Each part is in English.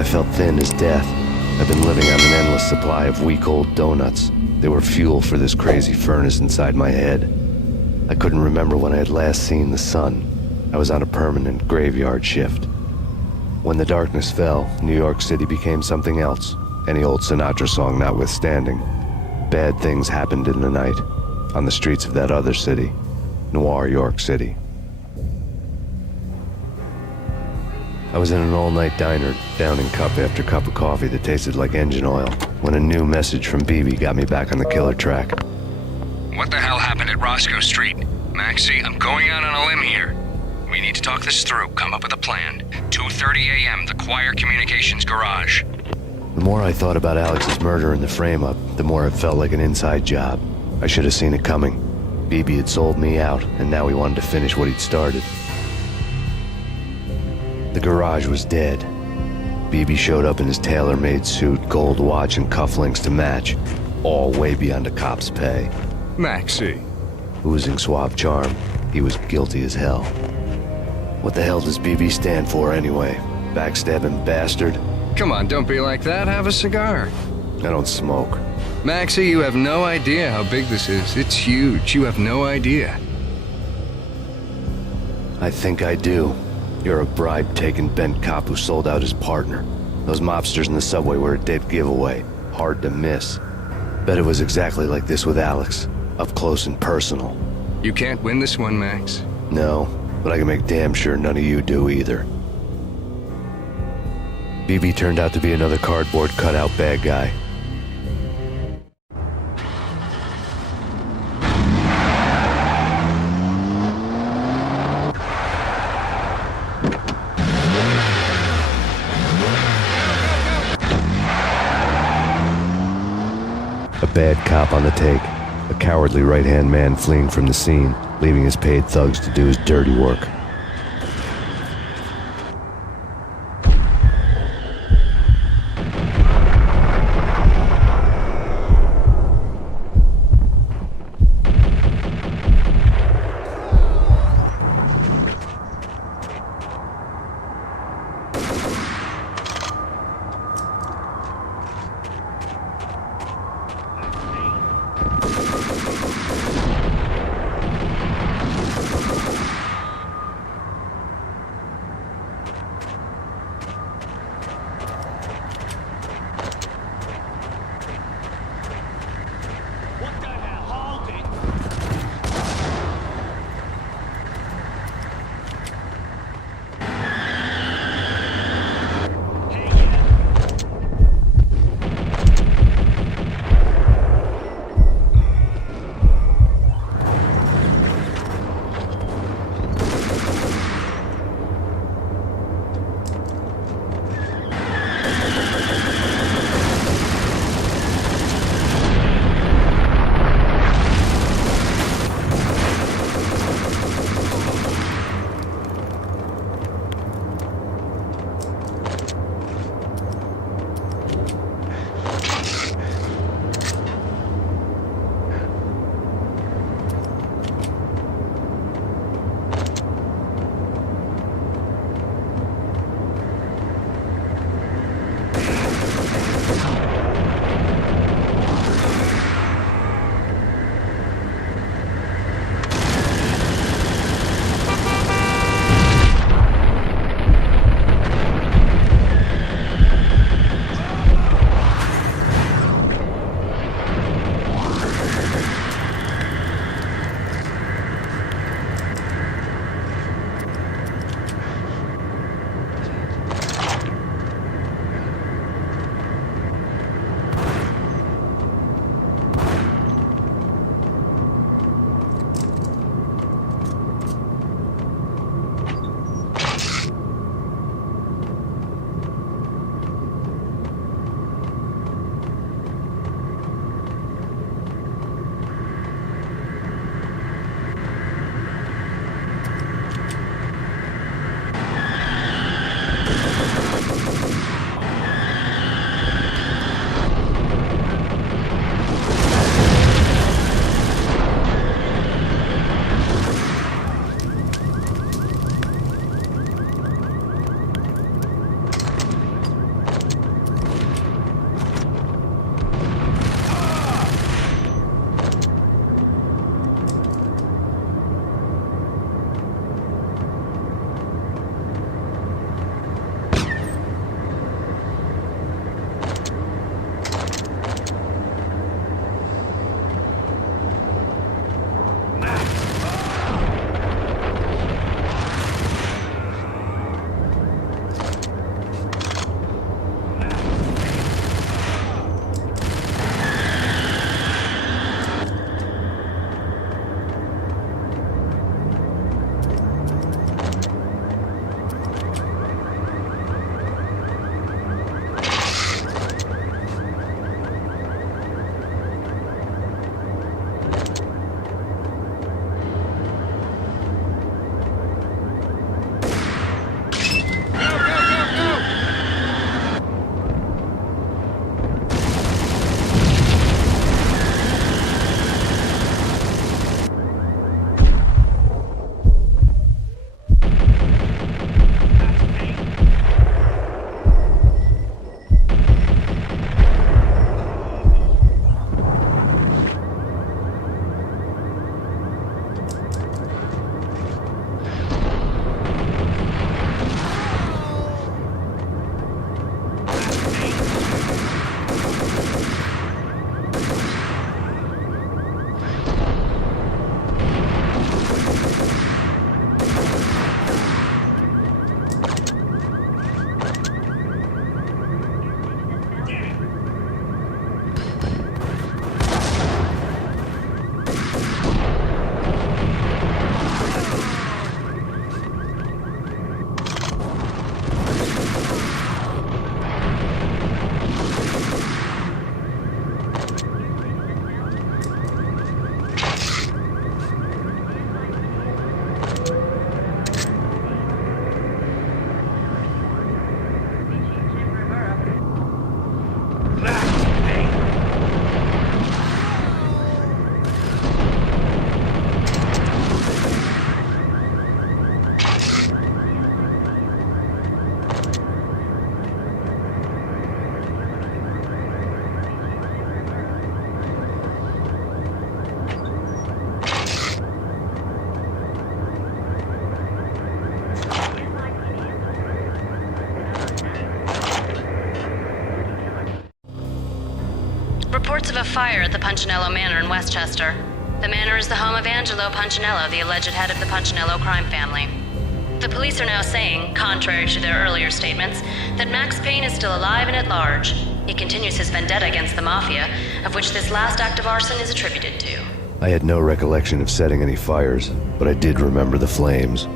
I felt thin as death. I've been living on an endless supply of week-old donuts. They were fuel for this crazy furnace inside my head. I couldn't remember when I had last seen the sun. I was on a permanent graveyard shift. When the darkness fell, New York City became something else, any old Sinatra song notwithstanding. Bad things happened in the night, on the streets of that other city, Noir York City. I was in an all-night diner, downing cup after cup of coffee that tasted like engine oil, when a new message from BB got me back on the killer track. What the hell happened at Roscoe Street? Maxie, I'm going out on a limb here. We need to talk this through, come up with a plan. 2:30 a.m., the Choir Communications Garage. The more I thought about Alex's murder and the frame-up, the more it felt like an inside job. I should have seen it coming. BB had sold me out, and now he wanted to finish what he'd started. The garage was dead. BB showed up in his tailor-made suit, gold watch, and cufflinks to match, all way beyond a cop's pay. Maxie. Oozing suave charm, he was guilty as hell. What the hell does BB stand for anyway? Backstabbing bastard? Come on, don't be like that. Have a cigar. I don't smoke. Maxie, you have no idea how big this is. It's huge. You have no idea. I think I do. You're a bribe-taking bent cop who sold out his partner. Those mobsters in the subway were a dead giveaway. Hard to miss. Bet it was exactly like this with Alex. Up close and personal. You can't win this one, Max. No, but I can make damn sure none of you do either. BB turned out to be another cardboard cutout bad guy. A bad cop on the take, a cowardly right-hand man fleeing from the scene, leaving his paid thugs to do his dirty work. reports of a fire at the Punchinello Manor in Westchester. The manor is the home of Angelo Punchinello, the alleged head of the Punchinello crime family. The police are now saying, contrary to their earlier statements, that Max Payne is still alive and at large. He continues his vendetta against the Mafia, of which this last act of arson is attributed to. I had no recollection of setting any fires, but I did remember the flames.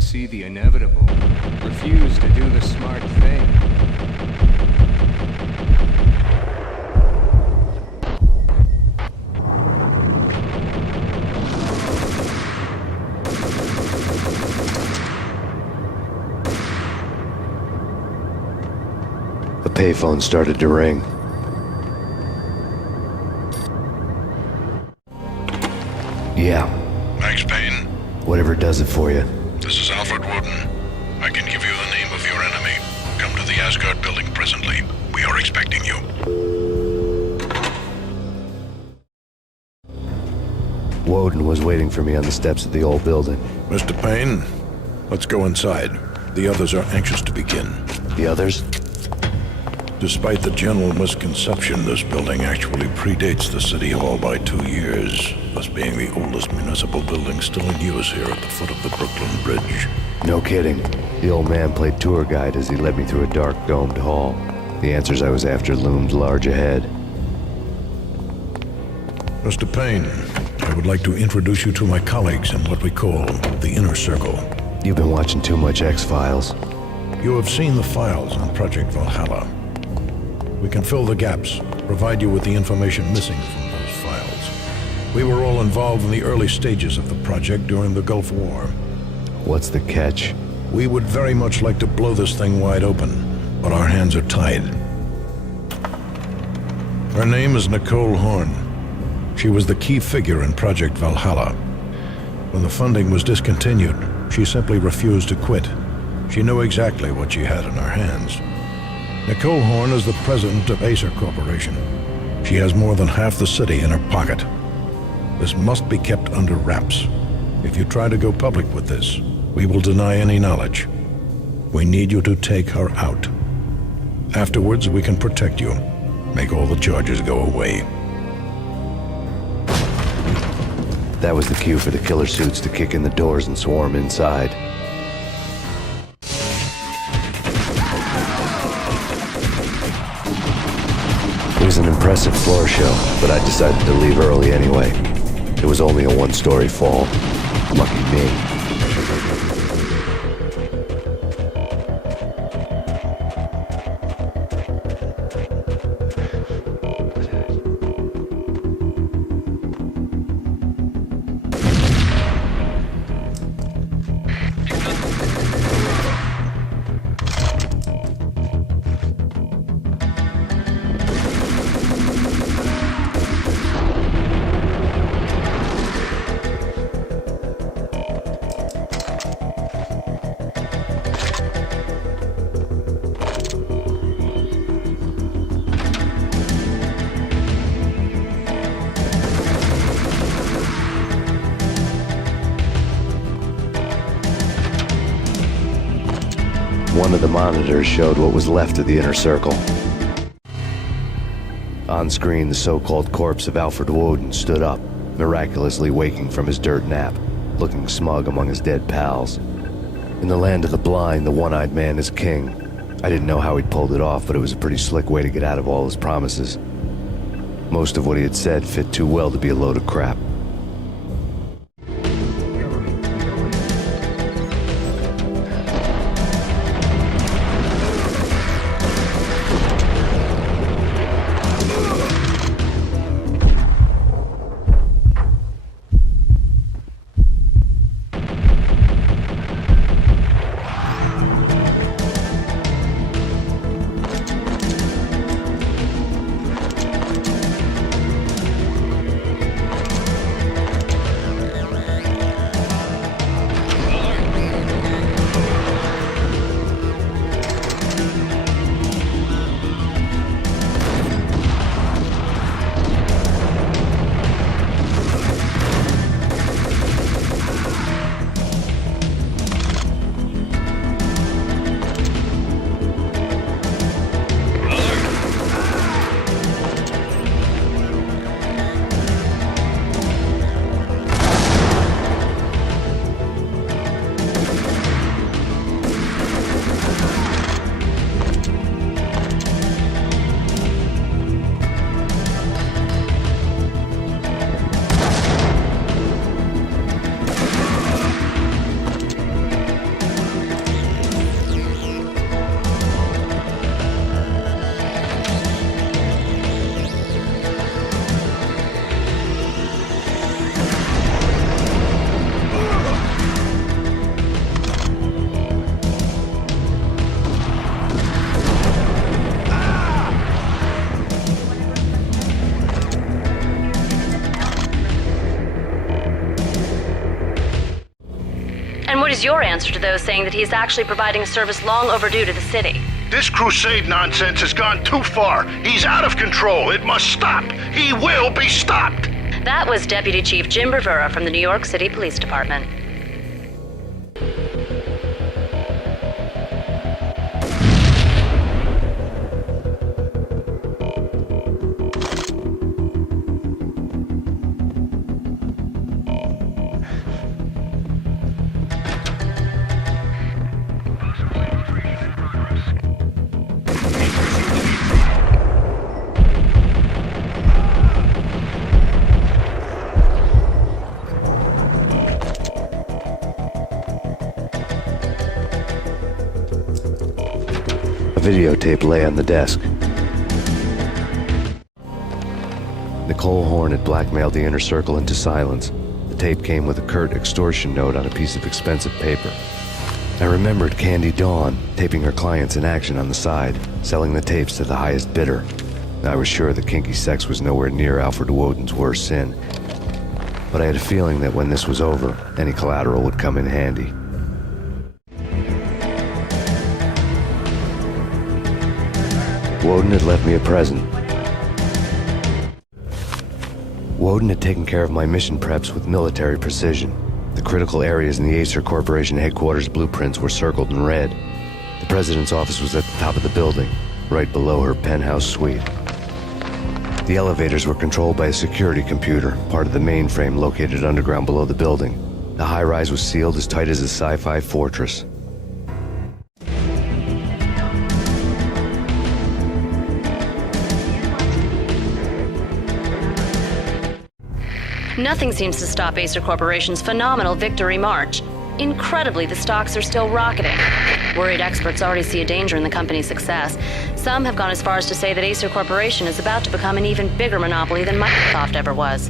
See the inevitable, refuse to do the smart thing. The payphone started to ring. Yeah, Max Payne, whatever does it for you. this is Alfred Woden. I can give you the name of your enemy. Come to the Asgard building presently. We are expecting you. Woden was waiting for me on the steps of the old building. Mr. Payne, let's go inside. The others are anxious to begin. The others? Despite the general misconception, this building actually predates the City Hall by 2 years, thus being the oldest municipal building still in use here at the foot of the Brooklyn Bridge. No kidding. The old man played tour guide as he led me through a dark domed hall. The answers I was after loomed large ahead. Mr. Payne, I would like to introduce you to my colleagues in what we call the Inner Circle. You've been watching too much X-Files. You have seen the files on Project Valhalla. We can fill the gaps, provide you with the information missing from those files. We were all involved in the early stages of the project during the Gulf War. What's the catch? We would very much like to blow this thing wide open, but our hands are tied. Her name is Nicole Horn. She was the key figure in Project Valhalla. When the funding was discontinued, she simply refused to quit. She knew exactly what she had in her hands. Nicole Horn is the president of Acer Corporation. She has more than half the city in her pocket. This must be kept under wraps. If you try to go public with this, we will deny any knowledge. We need you to take her out. Afterwards, we can protect you. Make all the charges go away. That was the cue for the killer suits to kick in the doors and swarm inside. It was an impressive floor show, but I decided to leave early anyway. It was only a one-story fall. Lucky me. One of the monitors showed what was left of the inner circle. On screen, the so-called corpse of Alfred Woden stood up, miraculously waking from his dirt nap, looking smug among his dead pals. In the land of the blind, the one-eyed man is king. I didn't know how he'd pulled it off, but it was a pretty slick way to get out of all his promises. Most of what he had said fit too well to be a load of crap. What is your answer to those saying that he is actually providing a service long overdue to the city? This crusade nonsense has gone too far. He's out of control. It must stop. He will be stopped. That was Deputy Chief Jim Bravura from the New York City Police Department. A videotape lay on the desk. Nicole Horn had blackmailed the inner circle into silence. The tape came with a curt extortion note on a piece of expensive paper. I remembered Candy Dawn taping her clients in action on the side, selling the tapes to the highest bidder. I was sure that kinky sex was nowhere near Alfred Woden's worst sin. But I had a feeling that when this was over, any collateral would come in handy. Woden had left me a present. Woden had taken care of my mission preps with military precision. The critical areas in the Acer Corporation headquarters blueprints were circled in red. The president's office was at the top of the building, right below her penthouse suite. The elevators were controlled by a security computer, part of the mainframe located underground below the building. The high-rise was sealed as tight as a sci-fi fortress. Nothing seems to stop Acer Corporation's phenomenal victory march. Incredibly, the stocks are still rocketing. Worried experts already see a danger in the company's success. Some have gone as far as to say that Acer Corporation is about to become an even bigger monopoly than Microsoft ever was.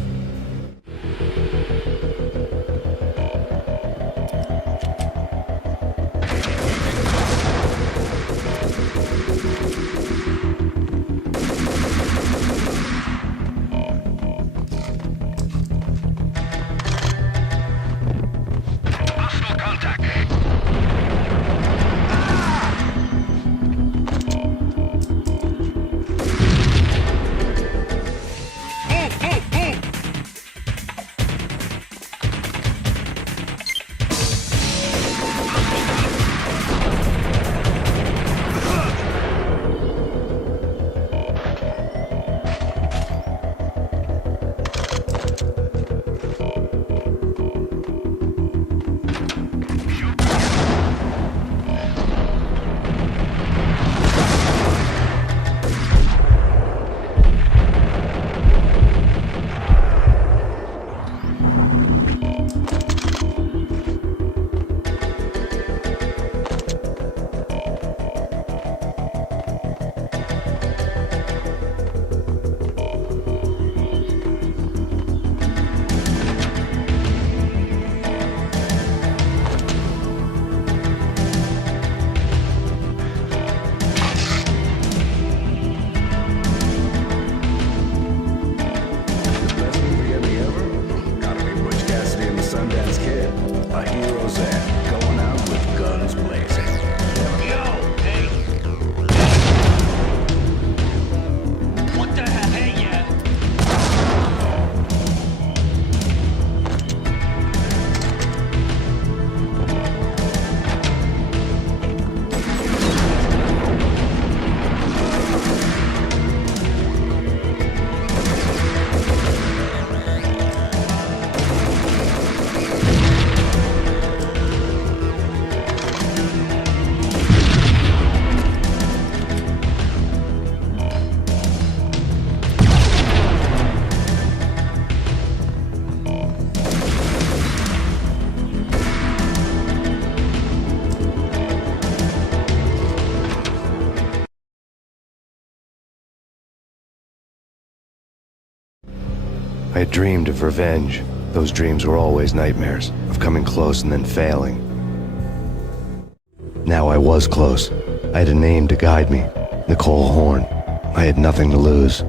I had dreamed of revenge. Those dreams were always nightmares, of coming close and then failing. Now I was close. I had a name to guide me, Nicole Horn. I had nothing to lose.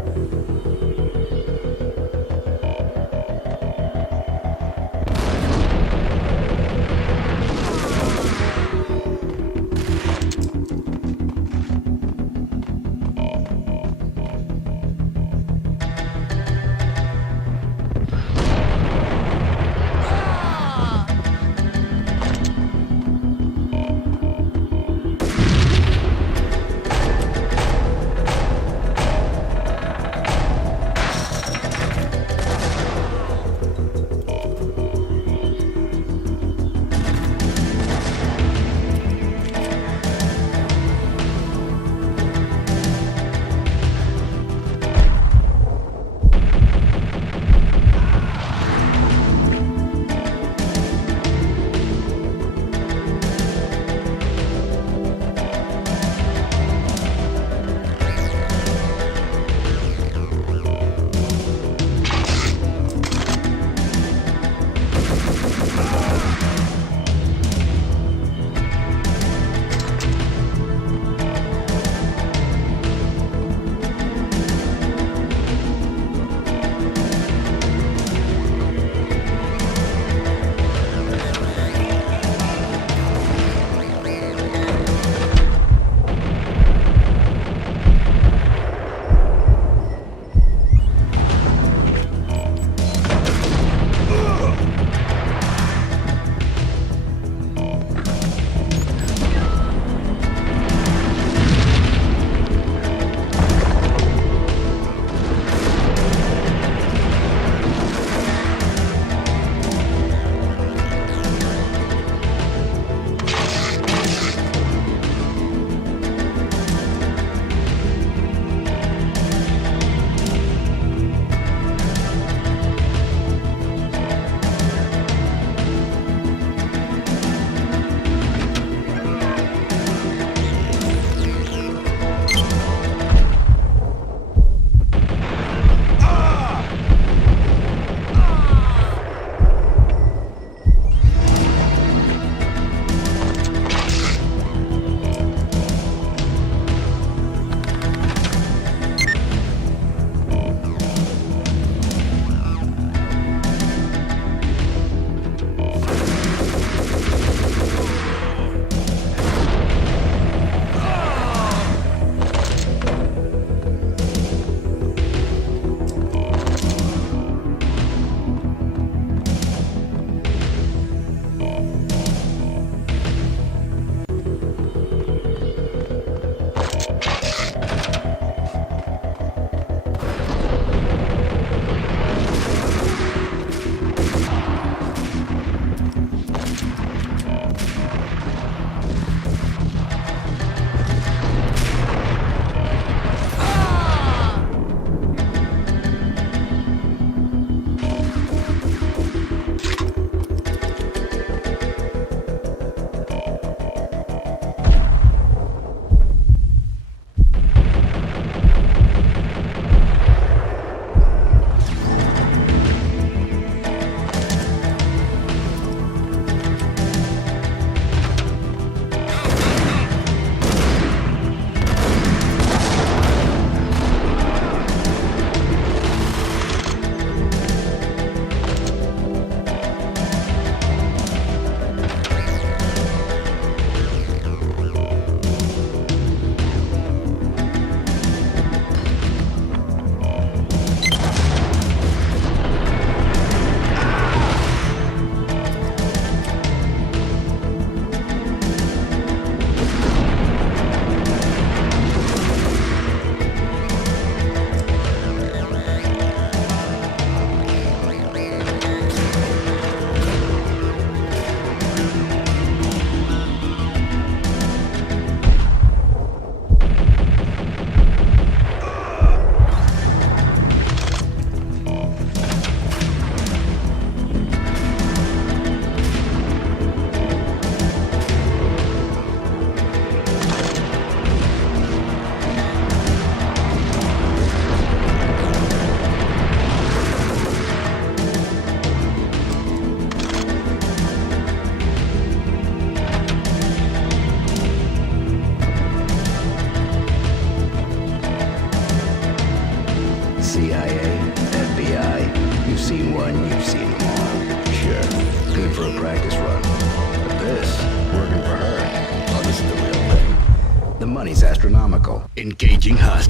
astronomical. Engaging husk.